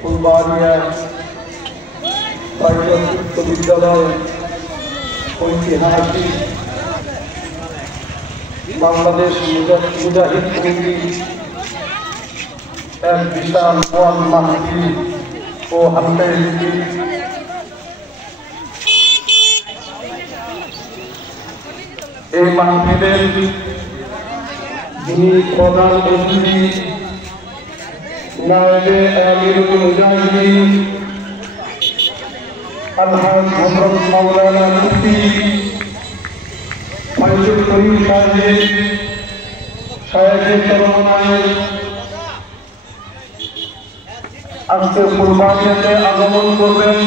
ফুলবাড়িয়া বিশ্ববিদ্যালয় ঐতিহাসিক বাংলাদেশ মুজাহিদ কমিটি এক বিশাল ওয়াজ মাহফিল ও হাফেজ এই মাহফিলের যিনি প্রধান অতিথি নায়েবে আমিরুল মুজাহিদিন আলহাজ হযরত মাওলানা মুফতি ফয়জুল করিম সাহেব শায়েখে চরমনায় আজকে ফুলবাড়িয়াতে আগমন করবেন।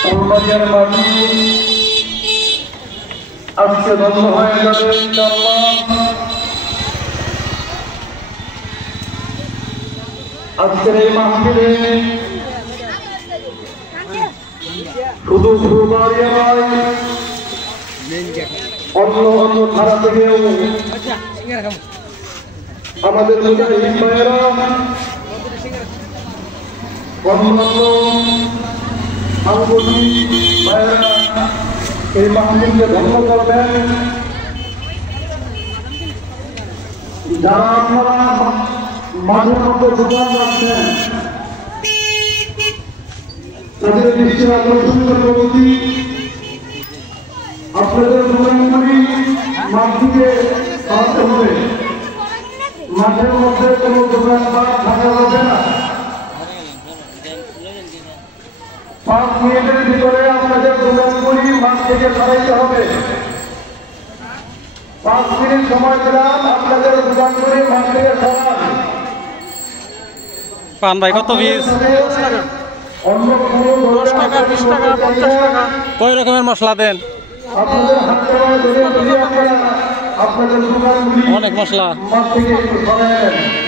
ফুলবাড়িয়ার মাটি আজকে ধন্য হয়ে যাবে ইনশাআল্লাহ। আজকের এই মাহফিলে শুধু ফুলবাড়িয়া নয়, অন্য অন্য ধারা থেকেও আমাদের মুজাহিদ ভাইয়েরা অন্যান্য সাংগঠনিক ভাইয়েরা এই মাহফিলকে ধন্য করবেন। যারা আপনারা মাঝে মধ্যে দোকান রাখছেন তাদের দৃষ্টি আকর্ষণ করছি, আপনাদের দোকানগুলি মাঠ থেকে সরাতে হবে। মাঠের মধ্যে কোনো দোকানপাট থাকা যাবে না। 5 মিনিটের ভিতরে আপনাদের দোকানগুলি মাঠ থেকে সরাইতে হবে। 5 মিনিট সময় দিলাম, আপনাদের দোকানগুলি মাঠ থেকে সরান। পান ভাই কত পিস? অন্য কোনো 10 টাকা, 20 টাকা, 50 টাকা। কয় রকমের মশলা দেন? আপনাদের হাত ধরে যদি আপনাদের দোকানগুলি অনেক মশলা মাঠ থেকে একটু সরান।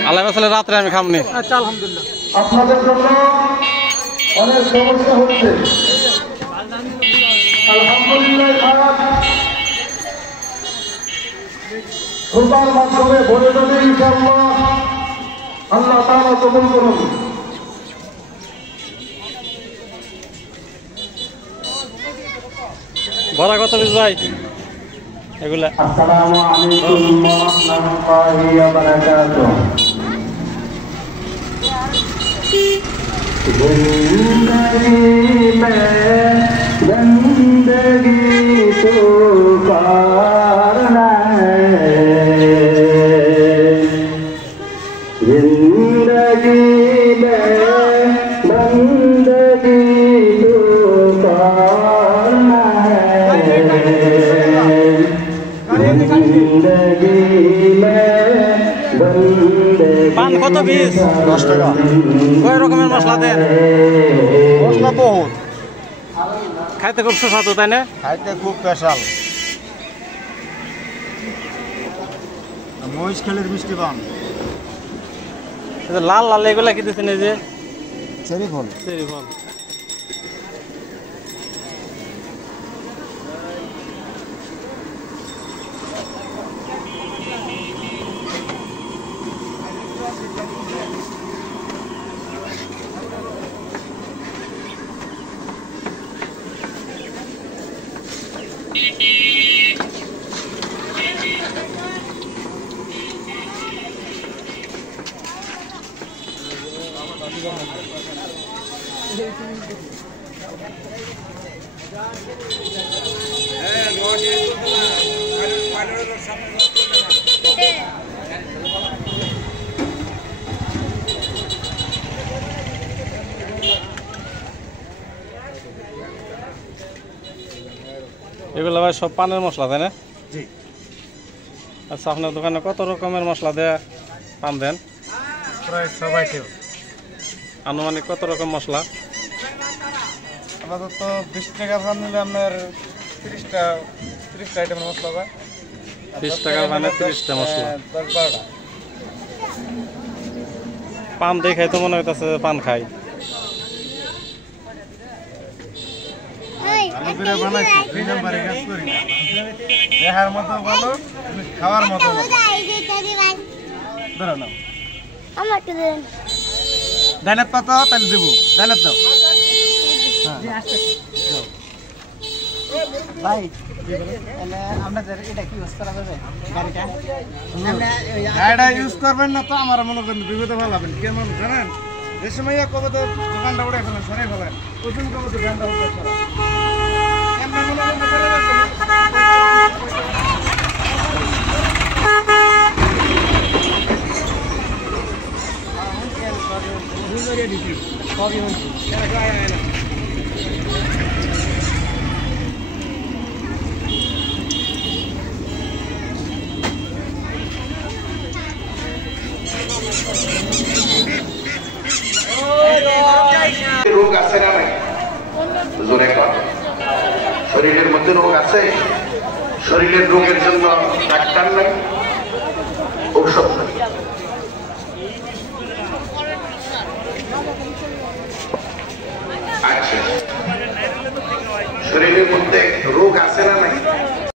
আল্লাহ বাসালে রাত্রে আমি খামনি। আচ্ছা আলহামদুলিল্লাহ। আপনাদের জন্য অনেক সমস্যা হচ্ছে, আলহামদুলিল্লাহ রোজার মাধ্যমে ভরে যাবে ইনশাআল্লাহ। আল্লাহ তাআলা কবুল করুন। বড়া কত পিস ভাই এগুলা? আসসালামু আলাইকুম ওয়া রাহমাতুল্লাহি ওয়া বারাকাতুহু। जिंदगी तो करना है, जिंदगी में बंदगी तो करना है, जिंदगी में পান কত পিস? 10 টাকা। কয় রকমের মশলা দেন? মশলা বহুত, খাইতে খুব সুস্বাদু তাই না? খাইতে খুব স্পেশাল। মহিষ খেলের মিষ্টি পান, লাল লাল এগুলা কি দিচ্ছেন? এই যে চেরি ফল। চেরি ফল। এগুলো ভাই সব পানের মশলা তাই না? জি। আচ্ছা, আপনার দোকানে কত রকমের মশলা দেয়া পান দেন? প্রায় সবাই কেউ। আনুমানিক কত রকম মশলা? আপাতত 20 টাকা পান নিলে আপনার 30টা আইটেমের মশলা পায়। 20 টাকার পানে 30টা মশলা। 10-12টা পান দেখাই তো মনে হইতেছে পান খাই। করে বানাইছি 2 নম্বরে কাজ করি না দেখার মতো ভালো খাওয়ার মতো ধরো না আমাকে দেন দানাত পাতা তাহলে দেবো দানাত দাও ভাই আপনাদের এটা কি ইউজ করা যাবে গাড়িটা গাড়িটা ইউজ করবেন না তো আমার মনে করেন বিপদে ফেলাবেন কেমন জানেন এই সময় কবে তো দোকানটা উড়ে ফেলেন সরে ফেলেন ওই জন্য কবে তো দোকানটা উঠে ফেলেন কেমন মনে করেন করে রোগ আছে না নাই জোরে কর শরীরের মধ্যে রোগ আছে শরীরের রোগের জন্য ডাক্তার নাই ঔষধ নাই আচ্ছা শরীরের মধ্যে রোগ আছে না নাই